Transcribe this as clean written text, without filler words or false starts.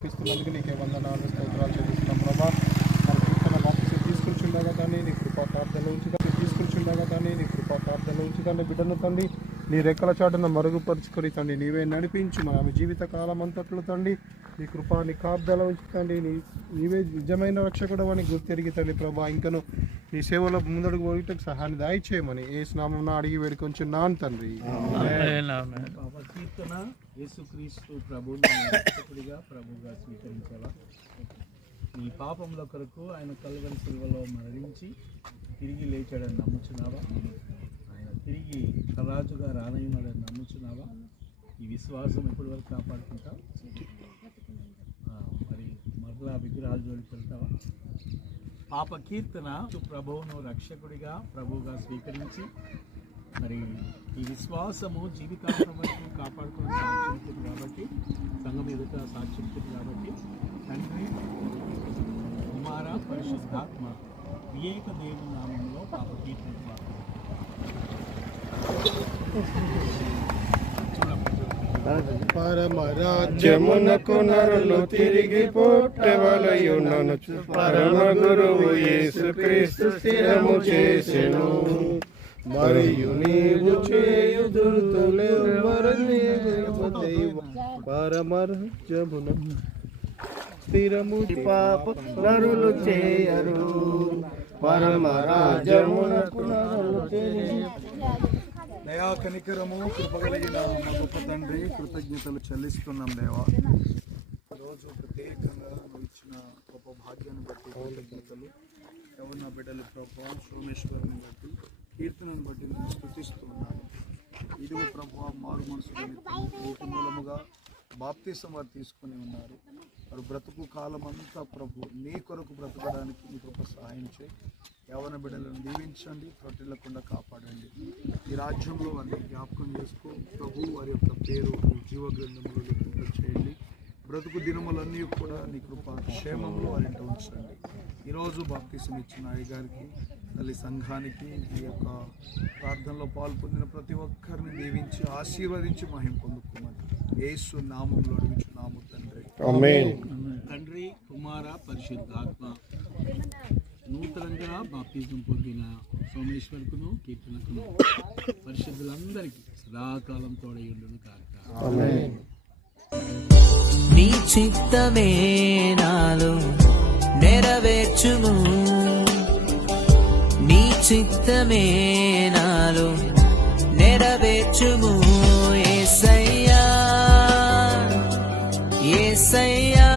ఇస్తున్నందుకు నీకే వందనాలు స్తోత్రాలు చెల్లిస్తున్నాం ప్రభా. మరి కీర్తన బాప్తిసం తీసుకొచ్చిండగా తండ్రి నీ కృపా ప్రార్థనలో ఉంచుతాను తీసుకొచ్చిండగా తండ్రి నీ కృపా ప్రార్థనలో ఉంచుతాను బిడ్డను తండ్రి నీ రెక్కల చాటున మరుగుపరుచుకొని తండ్రి నీవే నడిపించు మన ఆమె జీవిత కాలం అంతట్లో తండ్రి నీ కృపా నీ కాపుదల ఉంచుతండి నీవే నిజమైన రక్షకుడు అని గుర్తెరిగి తండ్రి ప్రభా ఇంకను నీ సేవలో ముందడుగు పోయిటకు సహాయాన్ని దయచేయమని యేసు నామమున అడిగి వేడుకొంచున్నాను తండ్రి. కీర్తన యేసుక్రీస్తు ప్రభువుని రక్షకుడిగా ప్రభువుగా స్వీకరించావా? నీ పాపముల కొరకు ఆయన కల్వరి శిలువలో మరణించి తిరిగి లేచాడని నమ్ముచున్నావా? ఆయన తిరిగి రాజుగా రానయ్యున్నాడని నమ్ముచున్నావా? ఈ విశ్వాసం ఎప్పటి వరకు కాపాడుకుంటావు? మరి మరలా విగ్రహాల జోలికి వెళ్తావా? పాప కీర్తన ప్రభువును రక్షకుడిగా ప్రభువుగా స్వీకరించి మరి ఈ విశ్వాసము జీవితాంతం వరకు కాపాడుకునే సాక్షిస్తుంది కాబట్టి సంఘం ఎదుట సాక్షిస్తుంది కాబట్టి తండ్రి కుమార పరిశుద్ధాత్మ వివేక దేవుని నామంలో పాప కీర్తన పరమరాజ్యమునకు నరులు తిరిగి పుట్టవలయునను పరమ గురువు యేసుక్రీస్తు స్థిరము చేసెను. మరియు నీవు చేయు దుర్తులెవ్వరని పరమరాజ్యమున స్థిరము పాప నరులు చేయరు పరమరాజ్యమునకు నరులు చేయరు. దయా కనికరము కృపగలిగిన మా గొప్ప తండ్రి కృతజ్ఞతలు చెల్లిస్తున్నాం దేవా. రోజు ప్రత్యేకంగా నువ్వు ఇచ్చిన గొప్ప భాగ్యాన్ని బట్టి కృతజ్ఞతలు. ఎవరు నా బిడ్డలు ప్రభావం సోమేశ్వరుని బట్టి కీర్తనను బట్టి నేను స్తుతిస్తున్నాను. ఇదిగో ప్రభావ మారు మనసు వీటి మూలముగా బాప్తిసం వారు తీసుకుని ఉన్నారు. వారు బ్రతుకు కాలం అంతా ప్రభు నీ కొరకు బ్రతకడానికి నీ కృప సహాయం చేయి. యవన బిడ్డలను దీవించండి, త్రొట్టిల్లకుండా కాపాడండి. ఈ రాజ్యంలో వారిని జ్ఞాపకం చేసుకో ప్రభు. వారి యొక్క పేరు నీ జీవ గ్రంథంలో లిఖింప చేయండి. బ్రతుకు దినములన్నీ కూడా నీ కృప క్షేమంలో వారింట ఉంచండి. ఈరోజు బాప్తిసం ఇచ్చిన అయ్యగారికి తల్లి సంఘానికి ఈ యొక్క ప్రార్థనలో పాల్పొందిన ప్రతి ఒక్కరిని దీవించి ఆశీర్వదించి మహిమ పొందుకోమని యేసు నామంలో అడుగుచున్నాము తండ్రి. ఆమేన్. తండ్రి కుమార పరిశుద్ధాత్మ నూతనంగా బాప్తిజం పొందిన సోమేశ్వరుకును కీర్తనకును పరిశుద్ధులందరికీ సదాకాలం తోడయుండును కాక. ఆమేన్. నీ చిత్తమే నాలో నెరవేర్చుము, నీ చిత్తమే నాలో నెరవేర్చుము యేసయ్యా యేసయ్యా.